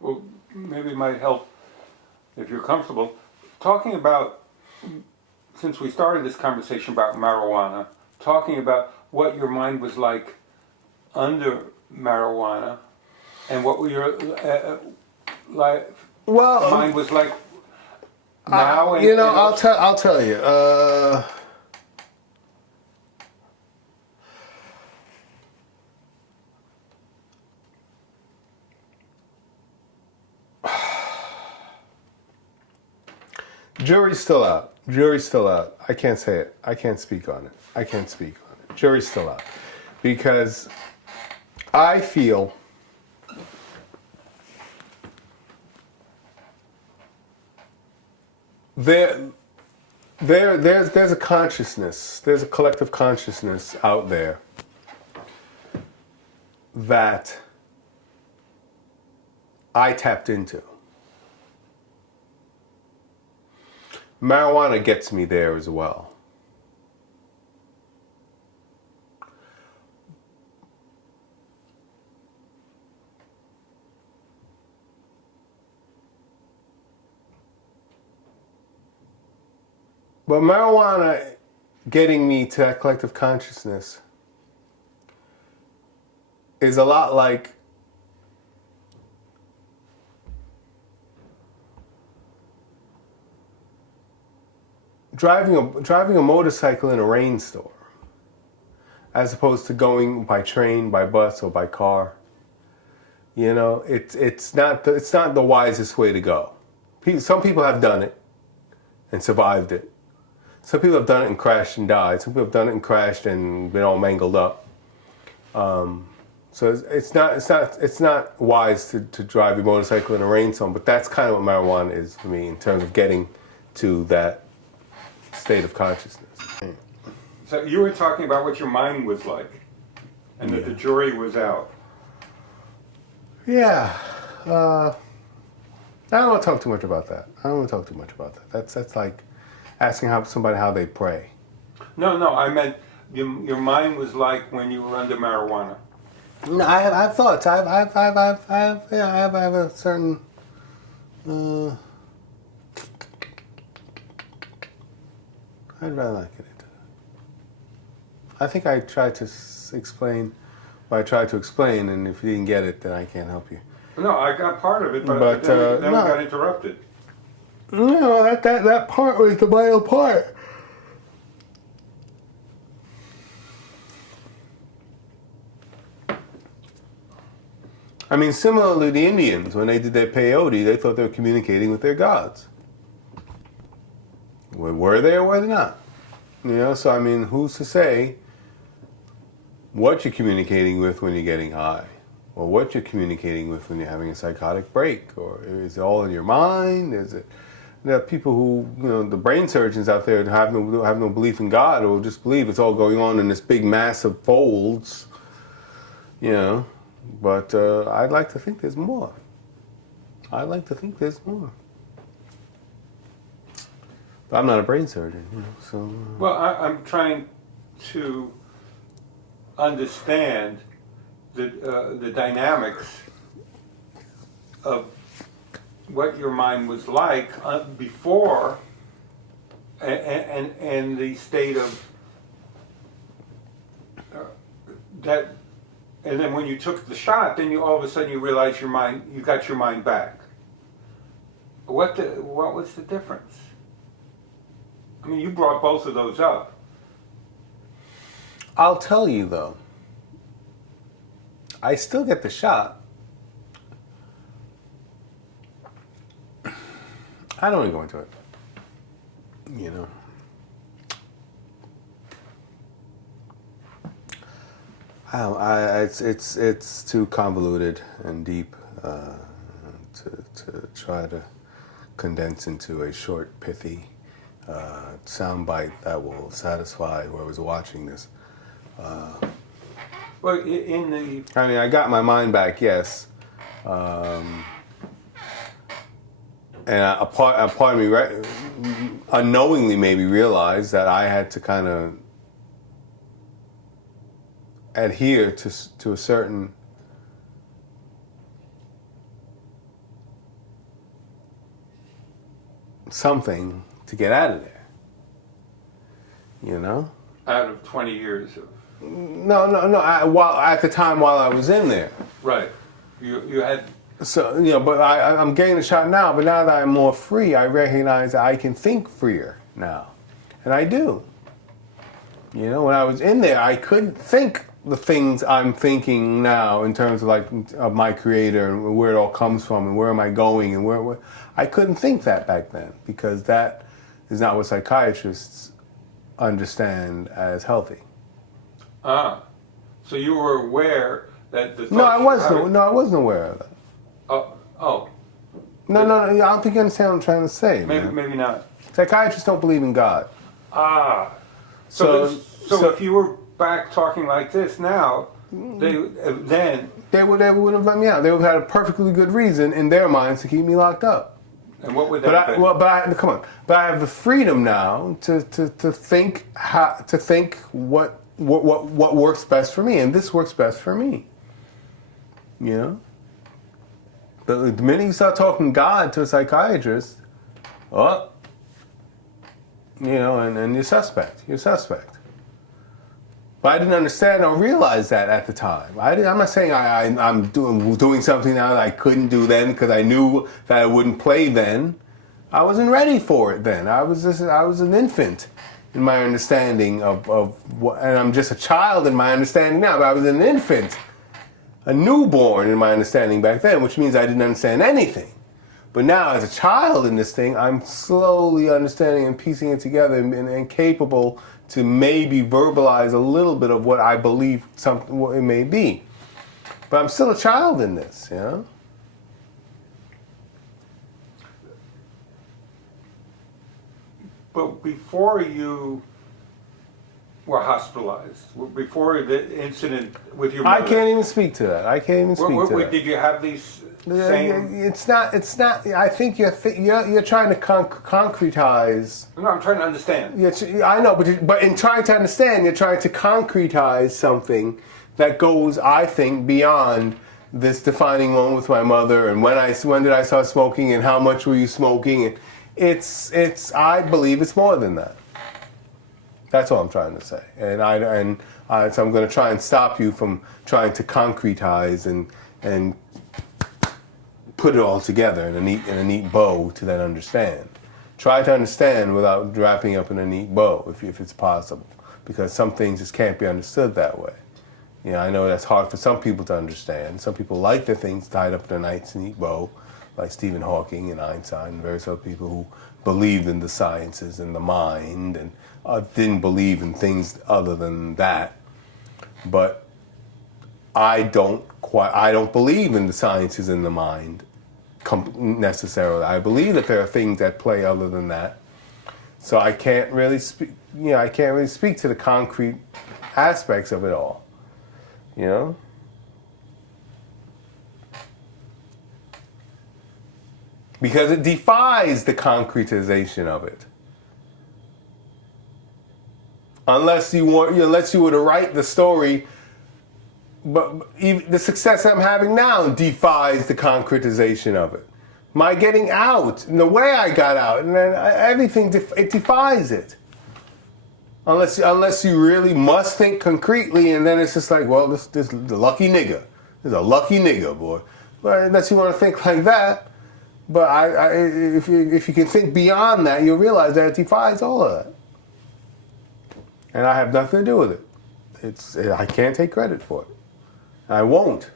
Well, maybe it might help if you're comfortable talking about, since we started this conversation about marijuana, talking about what your mind was like under marijuana and what your mind was like now. I'll tell you. Jury's still out. I can't say it. I can't speak on it. Jury's still out. Because I feel there's a consciousness, there's a collective consciousness out there that I tapped into. Marijuana gets me there as well. But marijuana getting me to that collective consciousness is a lot like driving a motorcycle in a rainstorm, as opposed to going by train, by bus, or by car. You know, it's not the wisest way to go. Some people have done it and survived it. Some people have done it and crashed and died. Some people have done it and crashed and been all mangled up. So it's not wise to drive your motorcycle in a rainstorm. But that's kind of what marijuana is for me in terms of getting to that state of consciousness. So you were talking about what your mind was like, and that the jury was out. Yeah. I don't want to talk too much about that. That's like asking somebody how they pray. No, I meant your mind was like when you were under marijuana. No, I have thoughts. I have a certain. I'd rather not get into that. I think I tried to explain what I tried to explain, and if you didn't get it, then I can't help you. No, I got part of it, but then we got interrupted. No, that part was the vital part. I mean, similarly, the Indians, when they did their peyote, they thought they were communicating with their gods. Were they or were they not? You know, so I mean, who's to say what you're communicating with when you're getting high? Or what you're communicating with when you're having a psychotic break? Or is it all in your mind? There are people who, you know, the brain surgeons out there have no belief in God, or just believe it's all going on in this big mass of folds, you know. But I'd like to think there's more. But I'm not a brain surgeon, you know, so... Well, I'm trying to understand the dynamics of what your mind was like before and the state of that, and then when you took the shot, then you all of a sudden you realize you got your mind back. What was the difference? I mean, you brought both of those up. I'll tell you though, I still get the shot. I don't want to go into it. You know. It's too convoluted and deep to try to condense into a short, pithy soundbite that will satisfy whoever's watching this. Well, I mean, I got my mind back, yes. And a part of me unknowingly maybe realized that I had to kind of adhere to a certain something to get out of there. You know? Out of 20 years of... No. At the time while I was in there. Right. You had... So, you know, but I'm getting a shot now, but now that I'm more free, I recognize that I can think freer now. And I do. You know, when I was in there, I couldn't think the things I'm thinking now in terms of of my creator and where it all comes from and where am I going and where I couldn't think that back then because that is not what psychiatrists understand as healthy. Ah. So you were aware that the... No, I wasn't aware of that. Oh. No, I don't think you understand what I'm trying to say. Maybe not. Psychiatrists don't believe in God. Ah. So if you were back talking like this now, they would have let me out. They would have had a perfectly good reason in their minds to keep me locked up. And what would that be? Come on. But I have the freedom now to think what works best for me, and this works best for me. You know. But the minute you start talking God to a psychiatrist, you know, and you're suspect. You're suspect. But I didn't understand or realize that at the time. I'm not saying I'm doing something now that I couldn't do then because I knew that I wouldn't play then. I wasn't ready for it then. I was an infant in my understanding of what, and I'm just a child in my understanding now. But I was an infant, a newborn in my understanding back then, which means I didn't understand anything. But now, as a child in this thing, I'm slowly understanding and piecing it together and capable to maybe verbalize a little bit of what I believe what it may be. But I'm still a child in this, you know? But before you were hospitalized, before the incident with your mother... I can't even speak to that. That. Did you have these same... It's not, I think you're trying to concretize... No, I'm trying to understand. I know, but in trying to understand, you're trying to concretize something that goes, I think, beyond this defining moment with my mother and when did I start smoking and how much were you smoking, and I believe it's more than that. That's all I'm trying to say, so I'm going to try and stop you from trying to concretize and put it all together in a neat bow to then understand. Try to understand without wrapping up in a neat bow, if it's possible, because some things just can't be understood that way. You know, I know that's hard for some people to understand. Some people like their things tied up in a nice, neat bow, like Stephen Hawking and Einstein and various other people who believed in the sciences and the mind and didn't believe in things other than that. But I don't believe in the sciences and the mind necessarily. I believe that there are things at play other than that. So I can't really speak. You know, I can't really speak to the concrete aspects of it all. You know. Because it defies the concretization of it. Unless you were to write the story, but even the success I'm having now defies the concretization of it. My getting out, and the way I got out, and then everything, it defies it. Unless you really must think concretely, and then it's just like, well, this the lucky nigga. This is a lucky nigga, boy. Well, unless you want to think like that. But if you can think beyond that, you'll realize that it defies all of that. And I have nothing to do with it. I can't take credit for it. I won't.